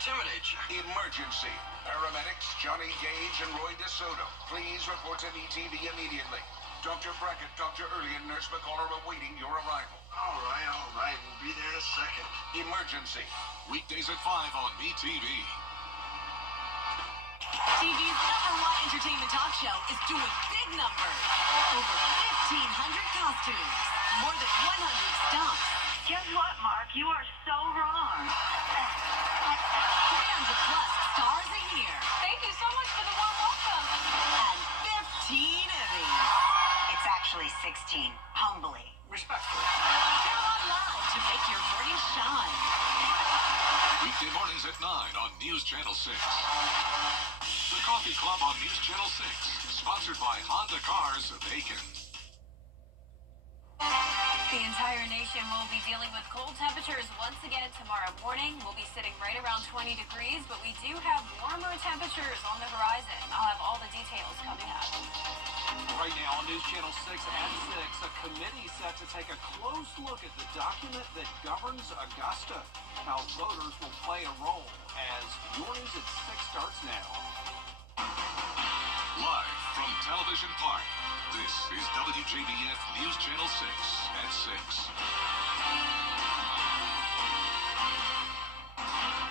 intimidate you. Emergency. Paramedics Johnny Gage and Roy DeSoto. Please report to ETV immediately. Dr. Brackett, Dr. Early, and Nurse McCall are awaiting your arrival. All right. We'll be there in a second. Emergency. Weekdays at 5 on ETV. TV's #1 entertainment talk show is doing big numbers. Over 1,500 costumes. More than 100 stunts. Guess what, Mark? You are so wrong. 300 plus stars a year. Thank you so much for the warm welcome. And 15 Emmys. It's actually 16, humbly. Respectfully. They're on live to make your morning shine. Weekday mornings at 9 on News Channel 6. The Coffee Club on News Channel 6. Sponsored by Honda Cars of Aiken. The entire nation will be dealing with cold temperatures once again tomorrow morning. We'll be sitting right around 20 degrees, but we do have warmer temperatures on the horizon. I'll have all the details coming up. Right now on News Channel 6 at 6, a committee set to take a close look at the document that governs Augusta. How voters will play a role as Your News at 6 starts now. Live from Television Park, this is WJBF News Channel 6 at 6.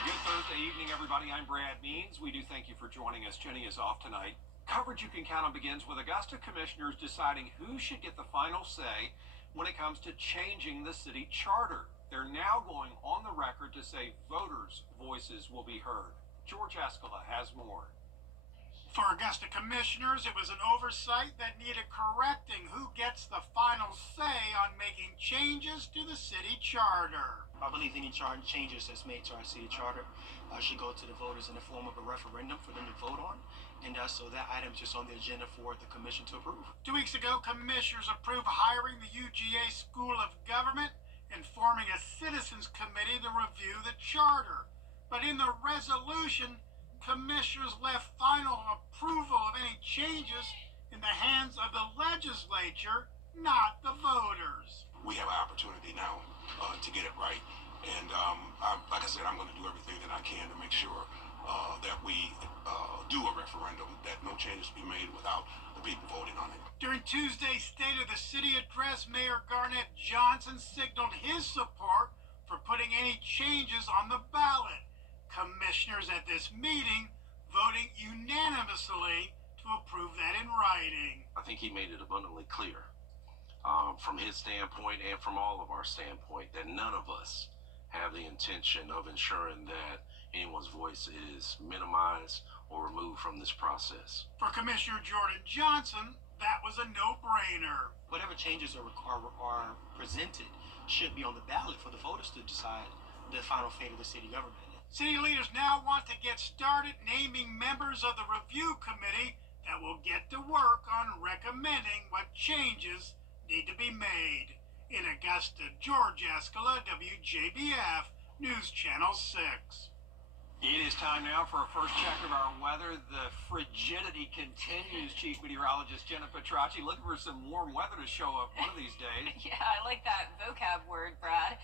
Good Thursday evening, everybody. I'm Brad Means. We do thank you for joining us. Jenny is off tonight. Coverage you can count on begins with Augusta commissioners deciding who should get the final say when it comes to changing the city charter. They're now going on the record to say voters' voices will be heard. George Escala has more. For Augusta commissioners, it was an oversight that needed correcting who gets the final say on making changes to the city charter. I believe any changes that's made to our city charter should go to the voters in the form of a referendum for them to vote on. And so that item's just on the agenda for the commission to approve. 2 weeks ago, commissioners approved hiring the UGA School of Government and forming a citizens committee to review the charter. But in the resolution, commissioners left final approval of any changes in the hands of the legislature, not the voters. We have an opportunity now to get it right. And like I said, I'm going to do everything that I can to make sure that we do a referendum, that no changes be made without the people voting on it. During Tuesday's State of the City address, Mayor Garnett Johnson signaled his support for putting any changes on the ballot. Commissioners at this meeting voting unanimously to approve that in writing. I think he made it abundantly clear from his standpoint and from all of our standpoint that none of us have the intention of ensuring that anyone's voice is minimized or removed from this process. For Commissioner Jordan Johnson, that was a no-brainer. Whatever changes are presented should be on the ballot for the voters to decide the final fate of the city government. City leaders now want to get started naming members of the review committee that will get to work on recommending what changes need to be made. In Augusta, George Escala, WJBF, News Channel 6. It is time now for a first check of our weather. The frigidity continues. Chief Meteorologist Jenna Petracci looking for some warm weather to show up one of these days. Yeah, I like that vocab word, Brad.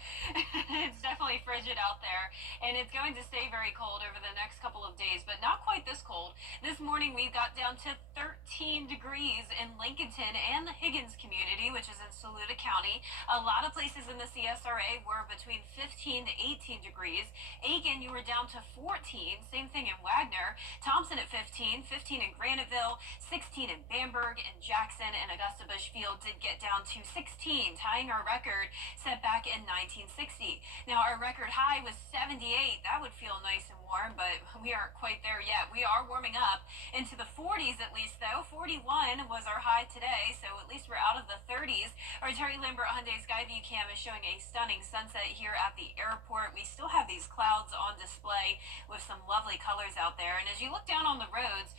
It's definitely frigid out there, and it's going to stay very cold over the next couple of days, but not quite this cold. This morning we got down to 13 degrees in Lincolnton and the Higgins community, which is in Saluda County. A lot of places in the CSRA were between 15 to 18 degrees. Aiken, you were down to 14. Same thing in Wagner. Thompson at 15 in Graniteville, 16 in Bamberg, and Jackson and Augusta Bushfield did get down to 16, tying our record set back in 1960. Now, our record high was 78. That would feel nice and warm, but we aren't quite there yet. We are warming up into the 40s at least, though. 41 was our high today, so at least we're out of the 30s. Our Terry Lambert Hyundai Skyview cam is showing a stunning sunset here at the airport. We still have these clouds on display with some lovely colors out there. And as you look down on the roads,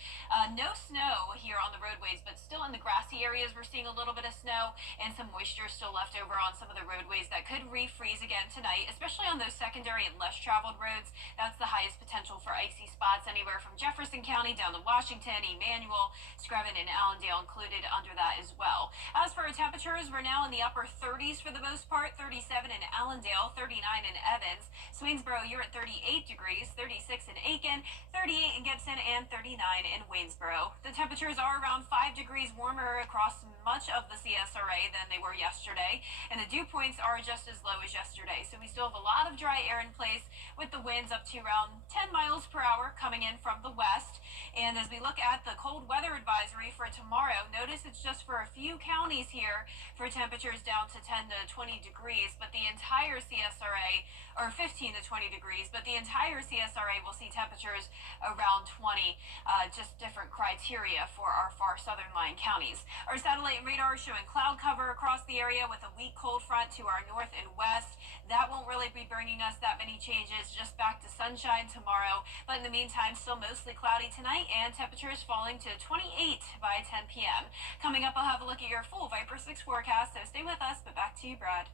no snow here on the roadways, but still in the grassy areas we're seeing a little bit of snow and some moisture still left over on some of the roadways that could refreeze again tonight, especially on those secondary and less traveled roads. That's the highest potential for icy spots anywhere from Jefferson County down to Washington, Emmanuel, Screven and Allendale included under that as well. As for our temperatures, we're now in the upper 30s for the most part. 37 in Allendale, 39 in Evans. Swainsboro, you're at 38 degrees, 36 in Aiken, 38 in Gibson, and 39 in Waynesboro. The temperatures are around 5 degrees warmer across much of the CSRA than they were yesterday, and the dew points are just as low as yesterday. So we still have a lot of dry air in place with the winds up to around 10 miles per hour coming in from the west. And as we look at the cold weather advisory for tomorrow, notice it's just for a few counties here for temperatures down to 10 to 20 degrees, but the entire CSRA, or 15 to 20 degrees, but the entire CSRA will see temperatures around 20, just different criteria for our far southern lying counties. Our satellite radar showing cloud cover across the area with a weak cold front to our north and west. That won't really be bringing us that many changes, just back to sunshine tomorrow. But in the meantime, still mostly cloudy tonight and temperatures falling to 28 by 10 p.m. Coming up, I'll have a look at your full Viper 6 forecast, so stay with us, but back to you, Brad.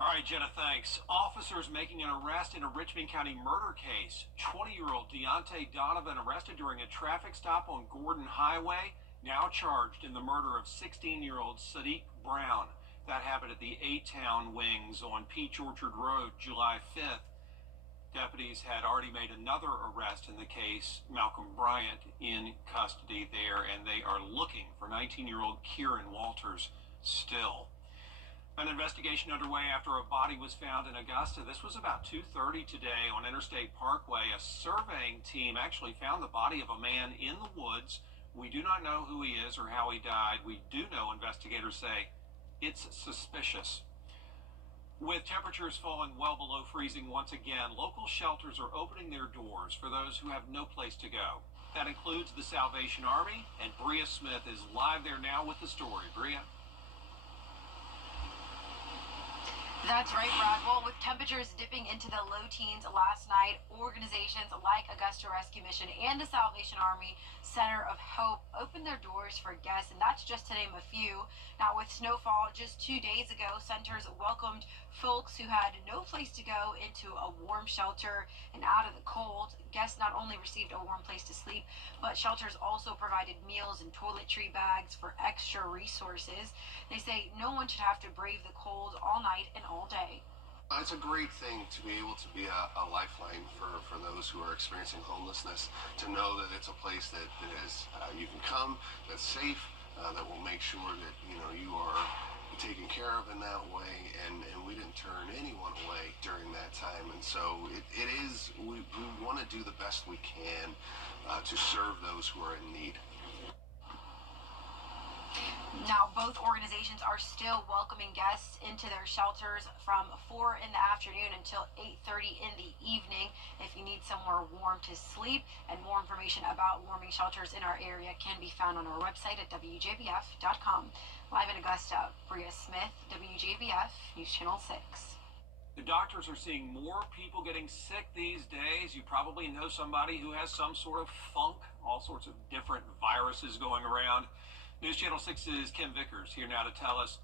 All right, Jenna, thanks. Officers making an arrest in a Richmond County murder case. 20-year-old Deontay Donovan arrested during a traffic stop on Gordon Highway, now charged in the murder of 16-year-old Sadiq Brown. That happened at the A-Town Wings on Peach Orchard Road, July 5th. Deputies had already made another arrest in the case, Malcolm Bryant in custody there, and they are looking for 19-year-old Kieran Walters still. An investigation underway after a body was found in Augusta. This was about 2:30 today on Interstate Parkway. A surveying team actually found the body of a man in the woods. We do not know who he is or how he died. We do know, investigators say, it's suspicious. With temperatures falling well below freezing once again, local shelters are opening their doors for those who have no place to go. That includes the Salvation Army, and Bria Smith is live there now with the story. Bria? That's right, Brad. Well, with temperatures dipping into the low teens last night, organizations like Augusta Rescue Mission and the Salvation Army Center of Hope opened their doors for guests, and that's just to name a few. Now, with snowfall just 2 days ago, centers welcomed folks who had no place to go into a warm shelter and out of the cold. Guests not only received a warm place to sleep, but shelters also provided meals and toiletry bags for extra resources. They say no one should have to brave the cold all night and all day. It's a great thing to be able to be a lifeline for those who are experiencing homelessness, to know that it's a place that is, you can come, that's safe, that will make sure that, you are taken care of in that way, and we didn't turn anyone away during that time. And so we want to do the best we can to serve those who are in need. Now, both organizations are still welcoming guests into their shelters from 4 in the afternoon until 8:30 in the evening. If you need somewhere warm to sleep, and more information about warming shelters in our area can be found on our website at WJBF.com. Live in Augusta, Bria Smith, WJBF News Channel 6. The doctors are seeing more people getting sick these days. You probably know somebody who has some sort of funk, all sorts of different viruses going around. News Channel 6's Kim Vickers here now to tell us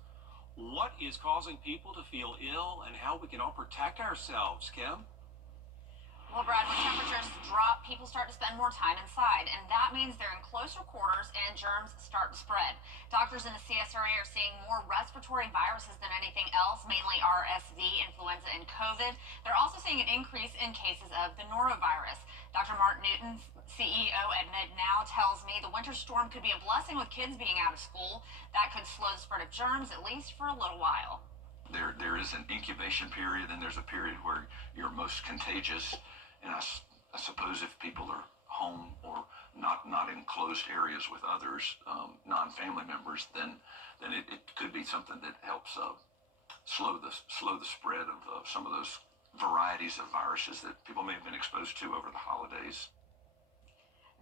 what is causing people to feel ill and how we can all protect ourselves. Kim? Well, Brad, when temperatures drop, people start to spend more time inside, and that means they're in closer quarters and germs start to spread. Doctors in the CSRA are seeing more respiratory viruses than anything else, mainly RSV, influenza, and COVID. They're also seeing an increase in cases of the norovirus. Dr. Mark Newton, CEO at MedNow, tells me the winter storm could be a blessing with kids being out of school. That could slow the spread of germs, at least for a little while. There is an incubation period, and there's a period where you're most contagious. And I suppose if people are home or not in closed areas with others, non-family members, then it could be something that helps slow the spread of some of those varieties of viruses that people may have been exposed to over the holidays.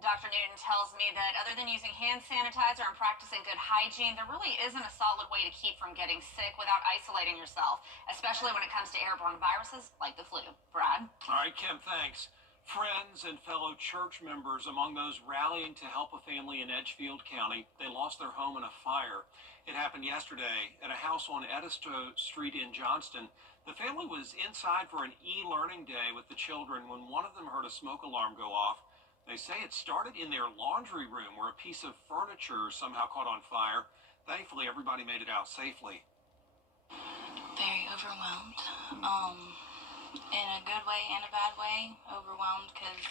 Dr. Newton tells me that other than using hand sanitizer and practicing good hygiene, there really isn't a solid way to keep from getting sick without isolating yourself, especially when it comes to airborne viruses like the flu. Brad? All right, Kim, thanks. Friends and fellow church members among those rallying to help a family in Edgefield County. They lost their home in a fire. It happened yesterday at a house on Edisto Street in Johnston. The family was inside for an e-learning day with the children when one of them heard a smoke alarm go off. They say it started in their laundry room where a piece of furniture somehow caught on fire. Thankfully, everybody made it out safely. Very overwhelmed. In a good way and a bad way. Overwhelmed because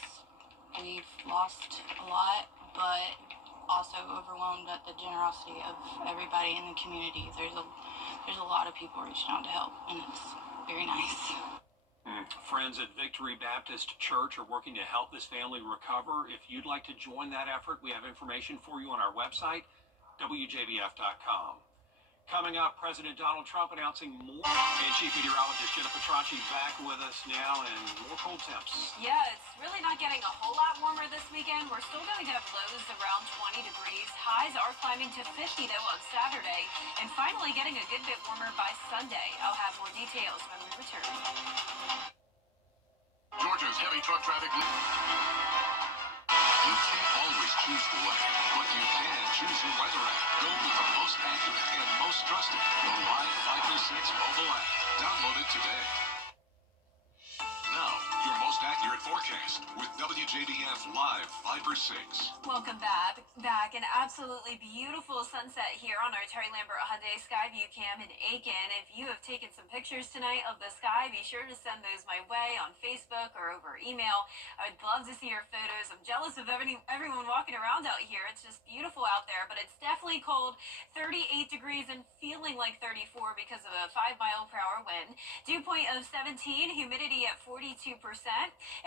we've lost a lot, but also overwhelmed at the generosity of everybody in the community. There's a lot of people reaching out to help, and it's very nice. Friends at Victory Baptist Church are working to help this family recover. If you'd like to join that effort, we have information for you on our website, WJBF.com. Coming up, President Donald Trump announcing more. And Chief Meteorologist Jenna Petracci back with us now, and more cold temps. Yeah, it's really not getting a whole lot warmer this weekend. We're still going to have lows around 20 degrees. Highs are climbing to 50, though, on Saturday. And finally getting a good bit warmer by Sunday. I'll have more details when we return. Georgia's heavy truck traffic. You can't always choose the way, but you can choose your weather app. Go with the most accurate and most trusted, the Live 536 mobile app. Download it today. Now, your most accurate forecast with WJBF Live 536. Welcome back. An absolutely beautiful sunset here on our Terry Lambert Hyundai Skyview Cam in Aiken. If you have taken some pictures tonight of the sky, be sure to send those my way on Facebook or over email. I'd love to see your photos. I'm jealous of everyone walking around out here. It's just beautiful out there, but it's definitely cold. 38 degrees and feeling like 34 because of a 5-mile-per-hour wind. Dew point of 17, humidity at 42%.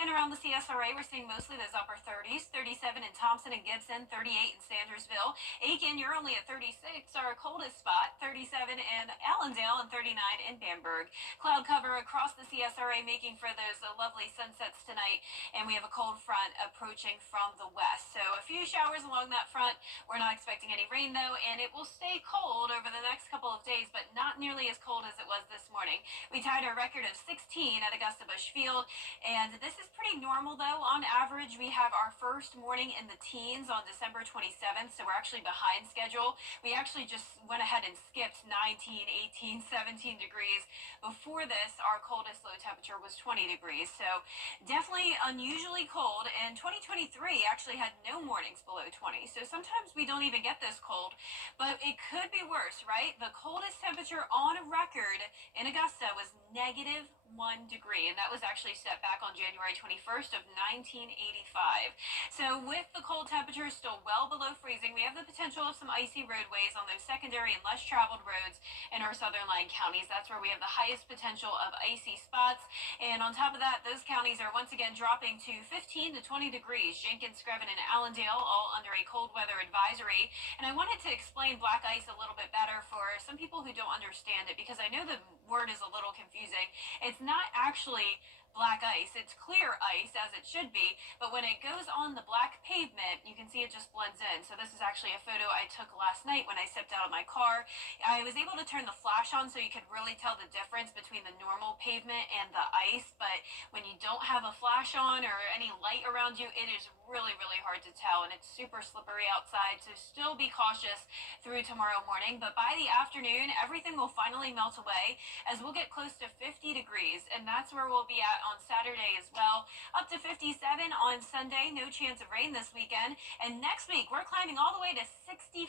And around the CSRA, we're seeing mostly those upper 30s, 37 in Thompson and Gibson, 38 in Sandersville. Aiken, you're only at 36, our coldest spot, 37 in Allendale and 39 in Bamberg. Cloud cover across the CSRA, making for those lovely sunsets tonight. And we have a cold front approaching from the west. So a few showers along that front. We're not expecting any rain, though, and it will stay cold over the next couple of days, but not nearly as cold as it was this morning. We tied our record of 16 at Augusta Busch Field, and this is pretty normal, though. On average, we have our first morning in the teens on December 27th, so we're actually behind schedule. We actually just went ahead and skipped 19, 18, 17 degrees. Before this, our coldest low temperature was 20 degrees, so definitely unusually cold, and 2023 actually had no mornings below 20, so sometimes we don't even get this cold, but it could be worse, right? The coldest temperature on record in Augusta was negative 1 degree, and that was actually set back on January 21st of 1985. So with the cold temperatures still well below freezing, we have the potential of some icy roadways on those secondary and less traveled roads in our southern line counties. That's where we have the highest potential of icy spots, and on top of that, those counties are once again dropping to 15 to 20 degrees. Jenkins, Screven, and Allendale all under a cold weather advisory. And I wanted to explain black ice a little bit better for some people who don't understand it, because I know the word is a little confusing. It's not actually black ice. It's clear ice, as it should be, but when it goes on the black pavement, you can see it just blends in. So this is actually a photo I took last night when I stepped out of my car. I was able to turn the flash on so you could really tell the difference between the normal pavement and the ice, but when you don't have a flash on or any light around you, it is really, really hard to tell, and it's super slippery outside, so still be cautious through tomorrow morning. But by the afternoon, everything will finally melt away as we'll get close to 50 degrees, and that's where we'll be at on Saturday as well. Up to 57 on Sunday, no chance of rain this weekend. And next week, we're climbing all the way to 65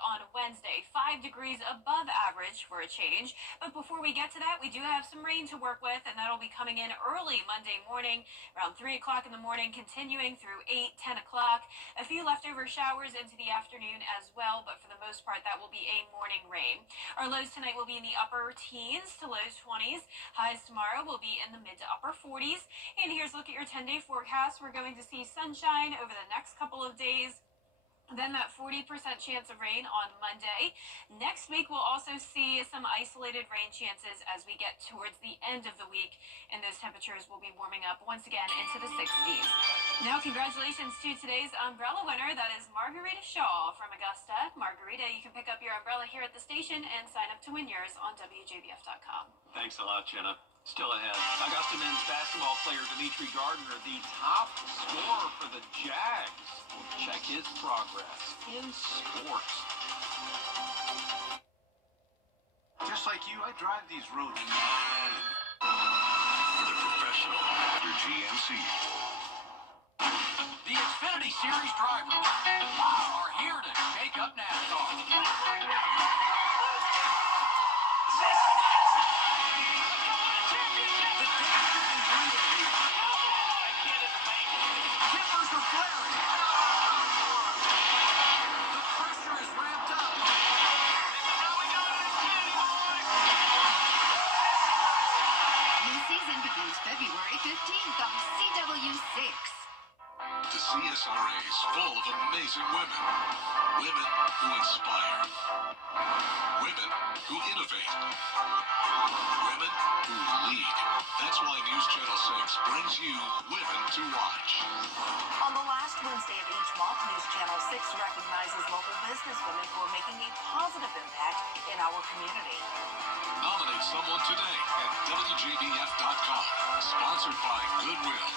on Wednesday, 5 degrees above average for a change. But before we get to that, we do have some rain to work with, and that'll be coming in early Monday morning, around 3 o'clock in the morning, continuing through 8, 10 o'clock. A few leftover showers into the afternoon as well, but for the most part, that will be a morning rain. Our lows tonight will be in the upper teens to low 20s. Highs tomorrow will be in the mid to upper 40s. And here's a look at your 10-day forecast. We're going to see sunshine over the next couple of days. Then that 40% chance of rain on Monday. Next week, we'll also see some isolated rain chances as we get towards the end of the week, and those temperatures will be warming up once again into the 60s. Now, congratulations to today's umbrella winner. That is Margarita Shaw from Augusta. Margarita, you can pick up your umbrella here at the station and sign up to win yours on WJBF.com. Thanks a lot, Jenna. Still ahead, Augusta men's basketball player Dimitri Gardner, the top scorer for the Jags. Check his progress in sports. Just like you, I drive these roads. For the professional, your GMC. The Series drivers are here to shake up NASCAR. Tippers are flaring. The pressure is ramped up. New season begins February 15th on CW6. The CSRA is full of amazing women. Women who inspire. Women who innovate. Women who lead. That's why News Channel 6 brings you Women to Watch. On the last Wednesday of each month, News Channel 6 recognizes local businesswomen who are making a positive impact in our community. Nominate someone today at WJBF.com. Sponsored by Goodwill.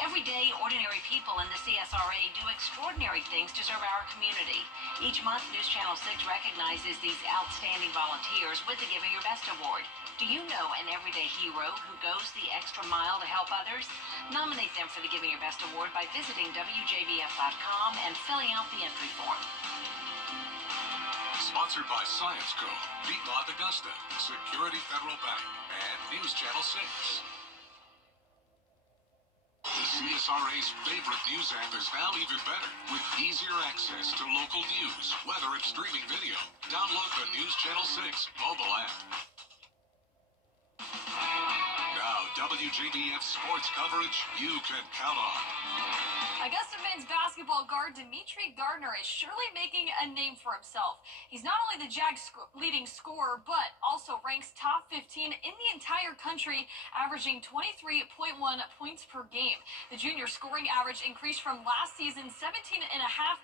Every day, ordinary people in the CSRA do extraordinary things to serve our community. Each month, News Channel 6 recognizes these outstanding volunteers with the Giving Your Best Award. Do you know an everyday hero who goes the extra mile to help others? Nominate them for the Giving Your Best Award by visiting WJBF.com and filling out the entry form. Sponsored by Science Co., Piedmont Augusta, Security Federal Bank, and News Channel 6. The CSRA's favorite news app is now even better with easier access to local news, weather, and streaming video. Download the News Channel 6 mobile app. Now, WJBF sports coverage you can count on. Augusta men's basketball guard Dimitri Gardner is surely making a name for himself. He's not only the Jags' leading scorer, but also ranks top 15 in the entire country, averaging 23.1 points per game. The junior scoring average increased from last season's 17.5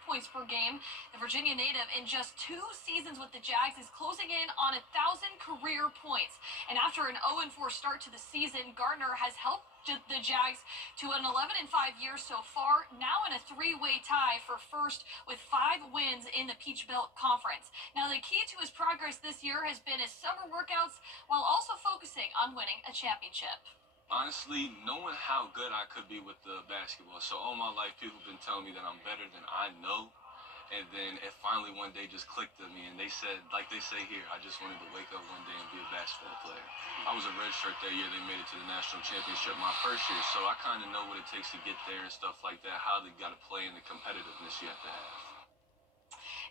points per game. The Virginia native, in just 2 seasons with the Jags, is closing in on 1,000 career points. And after an 0-4 start to the season, Gardner has helped the Jags to an 11-5 year so far, now in a 3-way tie for first with 5 wins in the Peach Belt Conference. Now, the key to his progress this year has been his summer workouts while also focusing on winning a championship. Honestly, knowing how good I could be with the basketball. So all my life, people have been telling me that I'm better than I know. And then it finally one day just clicked to me, and they said, like they say here, I just wanted to wake up one day and be a basketball player. I was a redshirt that year. They made it to the national championship my first year, so I kind of know what it takes to get there and stuff like that, how they got to play and the competitiveness you have to have.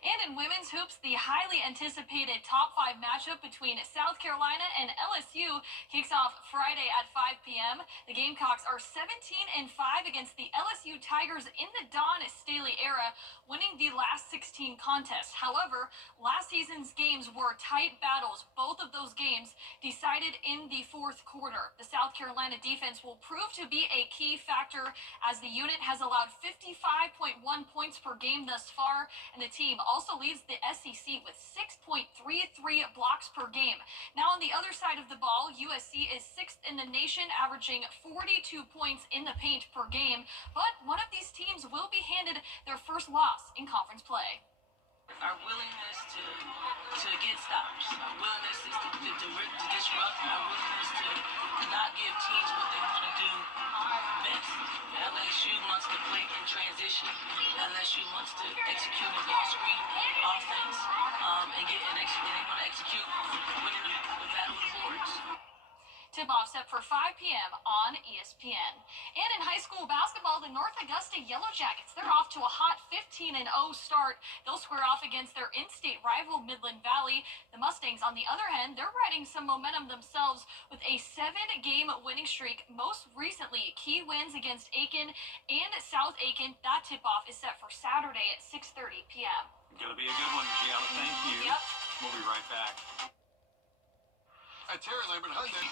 And in women's hoops, the highly anticipated top 5 matchup between South Carolina and LSU kicks off Friday at 5 p.m. The Gamecocks are 17-5 against the LSU Tigers in the Dawn Staley era, winning the last 16 contests. However, last season's games were tight battles. Both of those games decided in the 4th quarter. The South Carolina defense will prove to be a key factor as the unit has allowed 55.1 points per game thus far, and the team also leads the SEC with 6.33 blocks per game. Now, on the other side of the ball, USC is 6th in the nation, averaging 42 points in the paint per game. But one of these teams will be handed their first loss in conference play. Our willingness to get stops, our willingness is to disrupt, our willingness to not give teams what they want to do best. LSU wants to play in transition. LSU wants to execute a ball screen offense and they want to execute winning the battle of the boards. Tip-off set for 5 p.m. on ESPN. And in high school basketball, the North Augusta Yellow Jackets, they're off to a hot 15-0 start. They'll square off against their in-state rival Midland Valley. The Mustangs, on the other hand, they're riding some momentum themselves with a 7-game winning streak. Most recently, key wins against Aiken and South Aiken. That tip-off is set for Saturday at 6:30 p.m. Gonna be a good one, Gianna. Thank you. Yep. We'll be right back. At Terry Lambert Hyundai.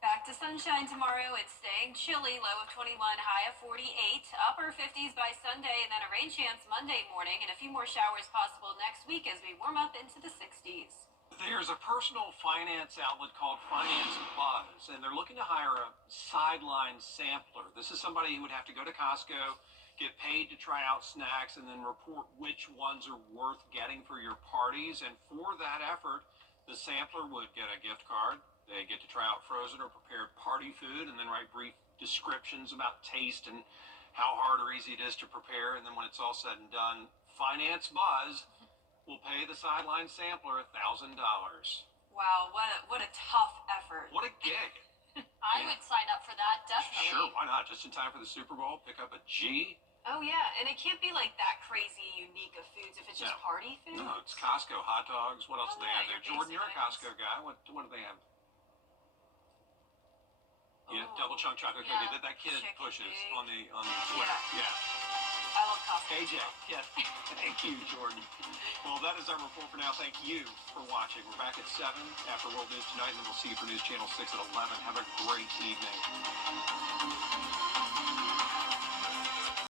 Back to sunshine tomorrow. It's staying chilly, low of 21, high of 48. Upper 50s by Sunday, and then a rain chance Monday morning, and a few more showers possible next week as we warm up into the 60s. There's a personal finance outlet called Finance Buzz, and they're looking to hire a sideline sampler. This is somebody who would have to go to Costco, get paid to try out snacks, and then report which ones are worth getting for your parties. And for that effort, the sampler would get a gift card, They get to try out frozen or prepared party food and then write brief descriptions about taste and how hard or easy it is to prepare. And then when it's all said and done, Finance Buzz will pay the sideline sampler $1,000. Wow, what a tough effort. What a gig. I would sign up for that, definitely. Sure, why not? Just in time for the Super Bowl, pick up a G. Oh yeah, and it can't be like that crazy unique of foods if it's just party food. No, it's Costco hot dogs. What else do they have there? your Jordan, you're a basic items. Costco guy. What do they have? Yeah, Oh, double chunk chocolate yeah, cookie that kid chicken pushes bake. on the Twitter. Yeah. I love Costco. AJ, yeah. Thank you, Jordan. Well, that is our report for now. Thank you for watching. We're back at 7 after World News Tonight, and then we'll see you for News Channel 6 at 11. Have a great evening.